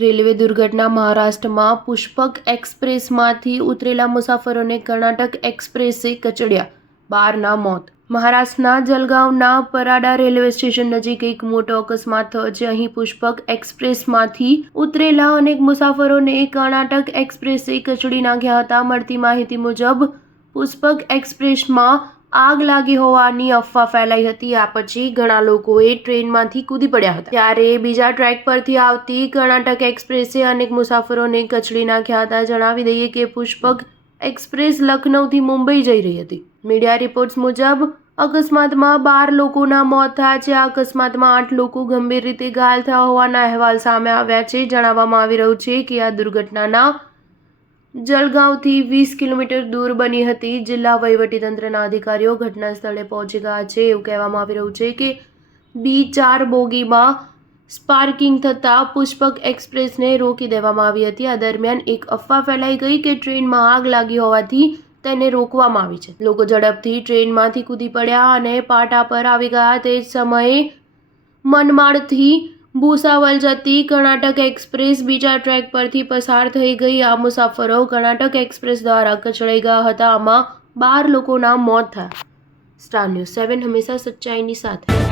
Railway દુર્ઘટના મહારાષ્ટ્રમાં પુષ્પક એક્સપ્રેસમાંથી ઉતરેલા મુસાફરોને કર્ણાટક એક્સપ્રેસે કચડ્યા, 12ના મોત. મહારાષ્ટ્રના જલગાંવના પરાડા રેલવે સ્ટેશન નજીક એક મોટો અકસ્માત થયો છે. અહીં પુષ્પક એક્સપ્રેસમાંથી ઉતરેલા અનેક મુસાફરોને કર્ણાટક એક્સપ્રેસે કચડી નાખ્યા હતા. મળતી માહિતી મુજબ પુષ્પક એક્સપ્રેસમાં આગ લાગી હોવાની અફવા ફેલાઈ હતી. આ પછી ઘણા લોકોએ ટ્રેનમાંથી કૂદી પડ્યા હતા. ત્યારે બીજા ટ્રેક પરથી આવતી કર્ણાટક એક્સપ્રેસે અનેક મુસાફરોને કચડી નાખ્યા હતા. જણાવી દઈએ કે પુષ્પક એક્સપ્રેસ લખનૌથી મુંબઈ જઈ રહી હતી. મીડિયા રિપોર્ટ્સ મુજબ અકસ્માતમાં 12 લોકોના મોત થયા છે. આ અકસ્માતમાં 8 લોકો ગંભીર રીતે ઘાયલ થયા હોવાના અહેવાલ સામે આવ્યા છે. જણાવવામાં આવી રહ્યું છે કે આ દુર્ઘટનાના જલગાંવથી 20 કિલોમીટર દૂર બની હતી. જિલ્લા વહીવટીતંત્રના અધિકારીઓ ઘટના સ્થળે પહોંચી ગયા છે. એવું કહેવામાં આવી રહ્યું છે કે B4 બોગીમાં સ્પાર્કિંગ થતાં પુષ્પક એક્સપ્રેસને રોકી દેવામાં આવી હતી. આ દરમિયાન એક અફવા ફેલાઈ ગઈ કે ટ્રેનમાં આગ લાગી હોવાથી તેને રોકવામાં આવી છે. લોકો ઝડપથી ટ્રેનમાંથી કૂદી પડ્યા અને પાટા પર આવી ગયા. તે જ સમયે મનમાડથી ભૂસાવલ જતી કર્ણાટક એક્સપ્રેસ બીજા ટ્રેક પરથી પસાર થઈ ગઈ. આ મુસાફરો કર્ણાટક એક્સપ્રેસ દ્વારા કચડાઈ ગયા હતા. આમાં 12 લોકોના મોત થયા. સ્ટાર ન્યૂઝ 7 હંમેશા સચ્ચાઈની સાથે.